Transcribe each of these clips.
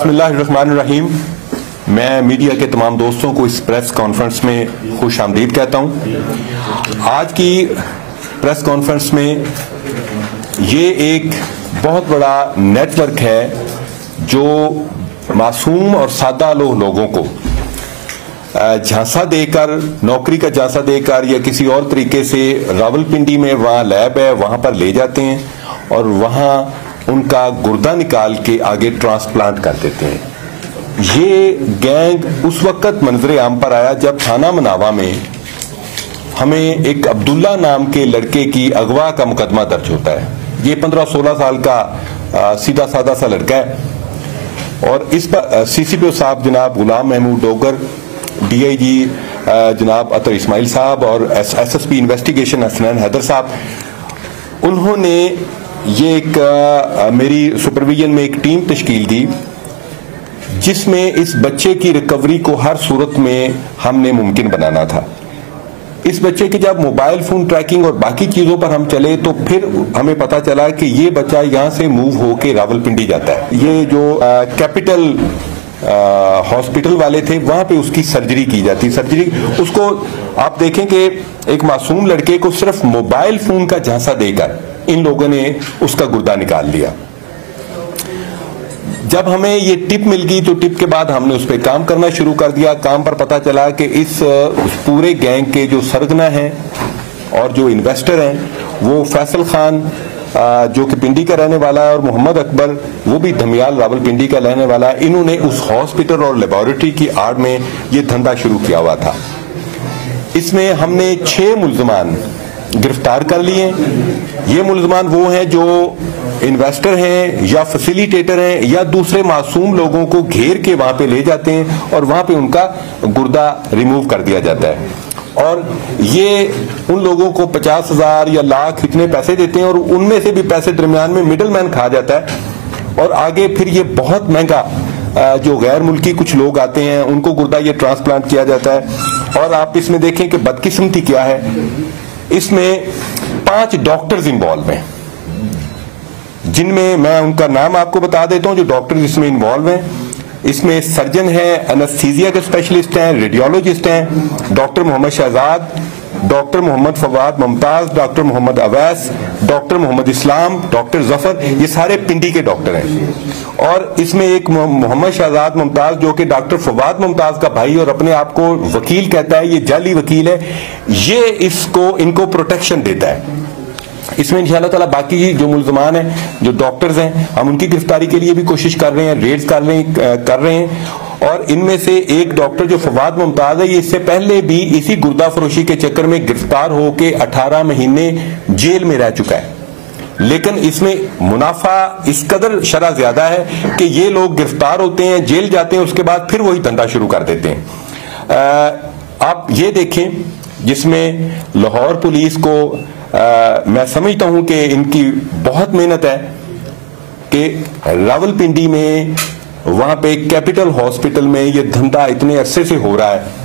بسم اللہ الرحمن الرحیم. میں میڈیا کے تمام دوستوں کو اس پریس کانفرنس میں خوش آمدید کہتا ہوں. آج کی پریس کانفرنس میں یہ ایک بہت بڑا نیٹ ورک ہے جو معصوم اور سادہ لوگوں کو جھانسا دے کر، نوکری کا جھانسا دے کر یا کسی اور طریقے سے راولپنڈی میں وہاں لیب ہے وہاں پر لے جاتے ہیں اور وہاں ان کا گردہ نکال کے آگے ٹرانسپلانٹ کر دیتے ہیں. یہ گینگ اس وقت منظر عام پر آیا جب تھانہ مناوا میں ہمیں ایک عبداللہ نام کے لڑکے کی اغوا کا مقدمہ درج ہوتا ہے. یہ 15-16 سال کا سیدھا سادہ سا لڑکا ہے اور اس پر سی سی پی او صاحب جناب Ghulam Mahmood Dogar, D I G جناب عطر اسماعیل صاحب اور S S P investigation Hasnain Haider صاحب، انہوں نے یہ ایک میری سپرویژن میں ایک ٹیم تشکیل دی جس میں اس بچے کی ریکوری کو ہر صورت میں ہم نے ممکن بنانا تھا. اس بچے کے جب موبائل فون ٹریکنگ اور باقی چیزوں پر ہم چلے تو پھر ہمیں پتا چلا کہ یہ بچہ یہاں سے موو ہو کے راولپنڈی جاتا ہے. یہ جو کیپٹل ہاسپٹل والے تھے وہاں پہ اس کی سرجری کی جاتی. سرجری اس کو آپ دیکھیں کہ ایک معصوم لڑکے کو صرف موبائل فون کا جھانسا دے کر ان لوگوں نے اس کا گردہ نکال لیا. جب ہمیں یہ ٹپ مل گئی تو ٹپ کے بعد ہم نے اس پہ کام کرنا شروع کر دیا. کام پر پتا چلا کہ اس پورے گینگ کے جو سرگنا ہیں اور جو انویسٹر ہیں وہ فیصل خان جو کہ پنڈی کا رہنے والا ہے اور محمد اکبر وہ بھی دھمیال راولپنڈی کا رہنے والا ہے. انہوں نے اس ہاسپٹل اور لیبارٹری کی آڑ میں یہ دھندا شروع کیا ہوا تھا. اس میں ہم نے 6 ملزمان گرفتار کر لیے. یہ ملزمان وہ ہیں جو انویسٹر ہیں یا فیسیلیٹیٹر ہیں یا دوسرے معصوم لوگوں کو گھیر کے وہاں پہ لے جاتے ہیں اور وہاں پہ ان کا گردہ ریموو کر دیا جاتا ہے. اور یہ ان لوگوں کو 50,000 یا لاکھ اتنے پیسے دیتے ہیں اور ان میں سے بھی پیسے درمیان میں مڈل مین کھا جاتا ہے اور آگے پھر یہ بہت مہنگا جو غیر ملکی کچھ لوگ آتے ہیں ان کو گردہ یہ ٹرانسپلانٹ کیا جاتا ہے. اور آپ اس میں دیکھیں کہ بدقسمتی کیا ہے، اس میں 5 ڈاکٹرز انوالو ہیں جن میں میں ان کا نام آپ کو بتا دیتا ہوں جو ڈاکٹرز اس میں انوالو ہیں. اس میں سرجن ہیں، انستھیزیا کے اسپیشلسٹ ہیں، ریڈیولوجسٹ ہیں، ڈاکٹر محمد شہزاد، ڈاکٹر محمد فواد ممتاز، ڈاکٹر محمد اویس، ڈاکٹر محمد اسلام، ڈاکٹر ظفر، یہ سارے پنڈی کے ڈاکٹر ہیں. اور اس میں ایک محمد شہزاد ممتاز جو کہ ڈاکٹر فواد ممتاز کا بھائی اور اپنے آپ کو وکیل کہتا ہے، یہ جعلی وکیل ہے، یہ ان کو پروٹیکشن دیتا ہے. اس میں انشاءاللہ تعالیٰ باقی جو ملزمان ہیں جو ڈاکٹرز ہیں ہم ان کی گرفتاری کے لیے بھی کوشش کر رہے ہیں، ریڈز کر رہے ہیں. اور ان میں سے ایک ڈاکٹر جو فواد ممتاز ہے یہ اس سے پہلے بھی اسی گردہ فروشی کے چکر میں گرفتار ہو کے 18 مہینے جیل میں رہ چکا ہے. لیکن اس میں منافع اس قدر شرح زیادہ ہے کہ یہ لوگ گرفتار ہوتے ہیں، جیل جاتے ہیں، اس کے بعد پھر وہی دھندا شروع کر دیتے ہیں. آپ یہ دیکھیں جس میں لاہور پولیس کو میں سمجھتا ہوں کہ ان کی بہت محنت ہے کہ راولپنڈی میں وہاں پہ کیپٹل ہاسپٹل میں یہ دھندا اتنے عرصے سے ہو رہا ہے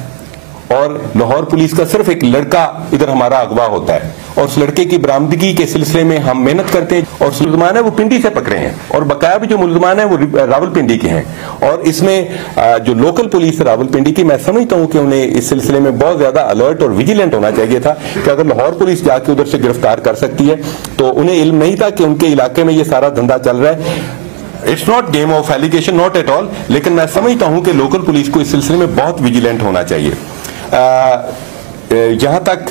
اور لاہور پولیس کا صرف ایک لڑکا ادھر ہمارا اغوا ہوتا ہے اور اس لڑکے کی برآمدگی کے سلسلے میں ہم محنت کرتے ہیں. اور ملزمان ہیں وہ پنڈی سے پکڑے ہیں اور بقایا بھی جو ملزمان ہیں وہ راولپنڈی کے ہیں. اور اس میں جو لوکل پولیس راولپنڈی کی میں سمجھتا ہوں کہ انہیں اس سلسلے میں بہت زیادہ الرٹ اور ویجیلنٹ ہونا چاہیے تھا کہ اگر لاہور پولیس جا کے ادھر سے گرفتار کر سکتی ہے تو انہیں علم نہیں تھا کہ ان کے علاقے میں یہ سارا دھندا چل رہا ہے. It's not game of allegation, not at all, لیکن میں سمجھتا ہوں کہ لوکل پولیس کو اس سلسلے میں بہت ویجیلنٹ ہونا چاہیے. یہاں تک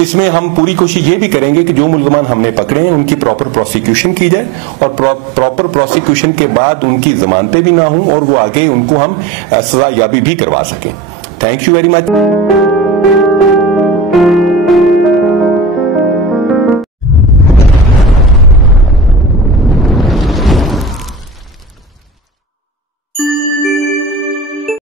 اس میں ہم پوری کوشش یہ بھی کریں گے کہ جو ملزمان ہم نے پکڑے ہیں ان کی پراپر پروسیکیوشن کی جائے اور پراپر پروسیکیوشن کے بعد ان کی ضمانتیں بھی نہ ہوں اور وہ آگے ان کو ہم سزا یابی بھی کروا سکیں. Thank you very much.